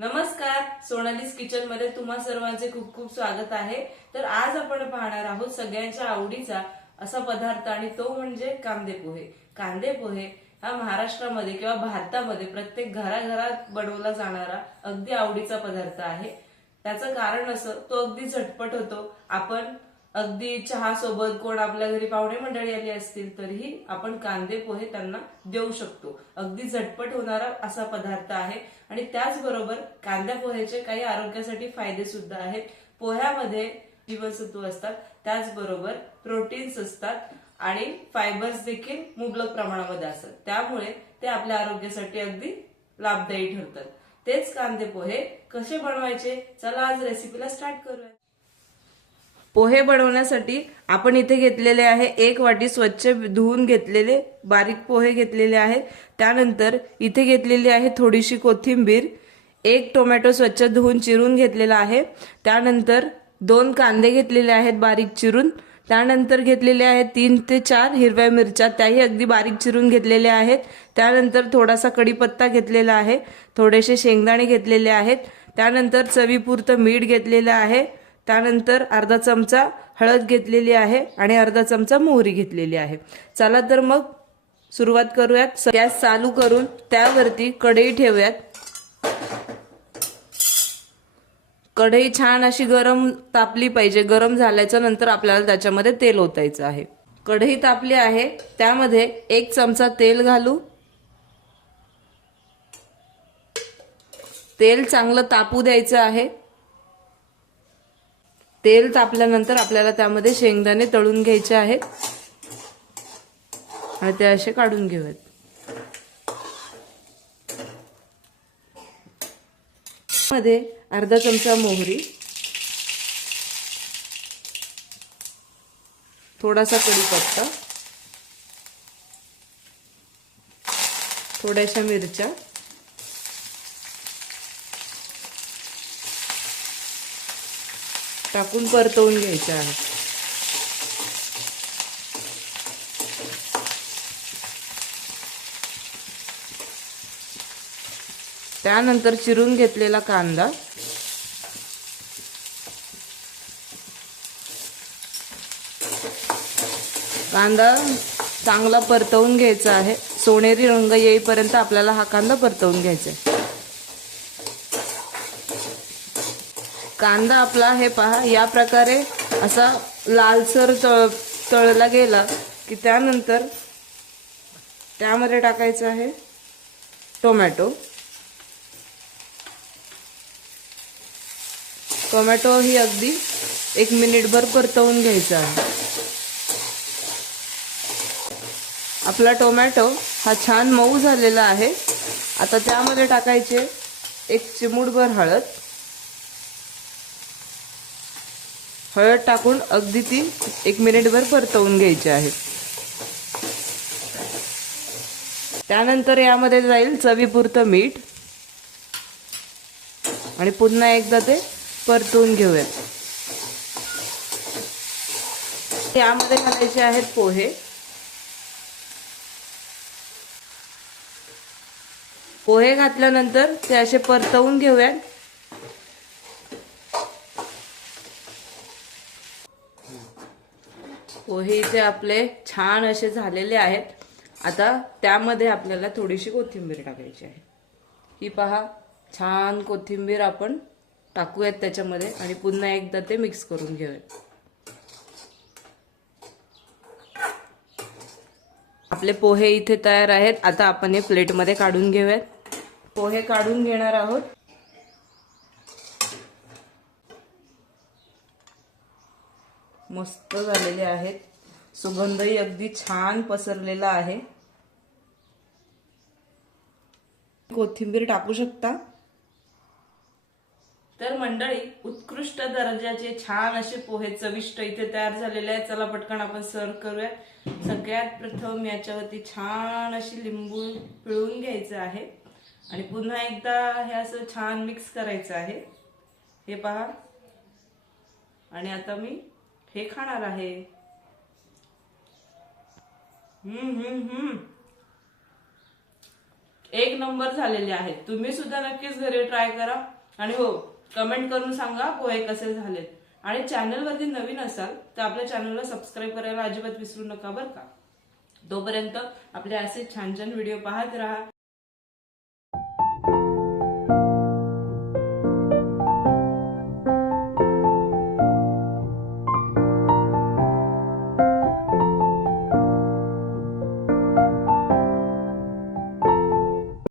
नमस्कार सोनालीस किचनमध्ये तुम्हा सर्वांचे खूप खूप स्वागत आहे. तर आज आपण पाहणार आहोत सगळ्यांच्या आवडीचा असा पदार्थ आणि तो म्हणजे कांदे पोहे. कांदे पोहे हा महाराष्ट्रामध्ये किंवा भारतामध्ये प्रत्येक घराघरात बनवला जाणारा अगदी आवडीचा पदार्थ आहे. त्याचं कारण असं तो अगदी झटपट होतो. आपण अगदी चहा सोबत कोण आपल्या घरी पाहुणे मंडळी आली असतील तरीही आपण कांदे पोहे त्यांना देऊ शकतो. अगदी झटपट होणारा असा पदार्थ आहे. आणि त्याचबरोबर कांद्या पोह्याचे काही आरोग्यासाठी फायदे सुद्धा आहेत. पोह्यामध्ये जीवनसत्व असतात. त्याचबरोबर प्रोटीन्स असतात. आणि फायबर्स देखील मुबलक प्रमाणामध्ये असतात. त्यामुळे ते आपल्या आरोग्यासाठी अगदी लाभदायी ठरतात. तेच कांदे पोहे कसे बनवायचे? चला आज रेसिपीला स्टार्ट करूया पोहे बनवण्यासाठी आपण इथे घेतलेले आहे. एक वाटी स्वच्छ धुवून घेतलेले बारीक पोहे घेतलेले आहे त्यानंतर इथे घेतलेली आहे थोडीशी कोथिंबीर. एक टोमॅटो स्वच्छ धुवून चिरून घेतलेला आहे. त्यानंतर दोन कांदे घेतलेले आहेत बारीक चिरून. त्यानंतर घेतलेले आहेत तीन ते चार हिरव्या मिरच्या. त्याही अगदी बारीक चिरून घेतलेल्या आहेत. त्यानंतर थोडासा कढीपत्ता घेतलेला आहे. थोडेसे शेंगदाणे घेतलेले आहेत. त्यानंतर चवीपुरतं मीठ घेतलेलं आहे. त्यानंतर अर्धा चमचा हळद घेतलेली आहे आणि अर्धा चमचा मोहरी घेतलेली आहे. चला तर मग सुरुवात करूयात. गॅस चालू करून त्यावरती कढई ठेवूयात. कढई छान अशी गरम तापली पाहिजे. गरम झाल्याच्यानंतर आपल्याला त्याच्यामध्ये तेल ओतायचं आहे. कढई तापली आहे. त्यामध्ये एक चमचा तेल घालू. तेल चांगलं तापू द्यायचं आहे. तेल तापल्यानंतर आपल्याला त्यामध्ये शेंगदाणे तळून घ्यायचे आहेत. आणि ते असे काढून घेऊयात. मध्ये अर्धा चमचा मोहरी. थोडासा कढीपत्ता. थोड्याशा मिरच्या. टाकून परतवून घ्यायचे आहे त्यानंतर चिरून घेतलेला कांदा. कांदा चांगला परतवून घ्यायचा आहे. सोनेरी रंग येईपर्यंत आपल्याला हा कांदा परतवून घ्यायचा आहे. कांदा आपला हे पहा या प्रकारे असा लालसर तळ तळला गेला की त्यानंतर त्यामध्ये टाकायचं आहे टोमॅटो. टोमॅटो ही अगदी एक मिनिटभर परतवून घ्यायचा आहे. आपला टोमॅटो हा छान मऊ झालेला आहे. आता त्यामध्ये टाकायचे एक चिमूटभर हळद. हळद टाकून अगदी ती एक मिनिटभर परतवून घ्यायची आहे. त्यानंतर यामध्ये जाईल चवीपुरतं मीठ. आणि पुन्हा एकदा ते परतवून घेऊयात. यामध्ये घालायचे आहेत पोहे. पोहे घातल्यानंतर ते असे परतवून घेऊयात. पोहे इथे आपले छान असे झालेले आहेत. आता त्यामध्ये आपल्याला थोडीशी कोथिंबीर टाकायची आहे. ही पहा छान कोथिंबीर आपण टाकूयात त्याच्यामध्ये आणि पुन्हा एकदा ते मिक्स करून घेऊयात. आपले पोहे इथे तयार आहेत. आता आपण हे प्लेटमध्ये काढून घेऊयात. पोहे काढून घेणार आहोत. मस्त झालेले आहेत. सुगंधही अगदी छान पसरलेला आहे. कोथिंबीर टाकू शकता? तर मंडळी उत्कृष्ट दर्जाचे छान असे पोहे चविष्ट इथे तयार झालेले आहेत. चला पटकन आपण सर्व करूया. सगळ्यात प्रथम याच्यावरती छान अशी लिंबू पिळून घ्यायचं आहे. आणि पुन्हा एकदा हे असं छान मिक्स करायचं आहे. हे पहा. आणि आता मी हे खाणार आहे. हम्म हम्म हम्म. एक नंबर झालेले आहेत. तुम्ही सुद्धा नक्कीच घरी ट्राय करा. आणि हो कमेंट करून सांगा पोहे कसे झालेत. आणि चॅनलवरती नवीन असाल तर आपल्या चॅनलला सबस्क्राईब करायला अजिबात विसरू नका बरं का? तोपर्यंत आपले असे छान छान व्हिडिओ पाहत राहा.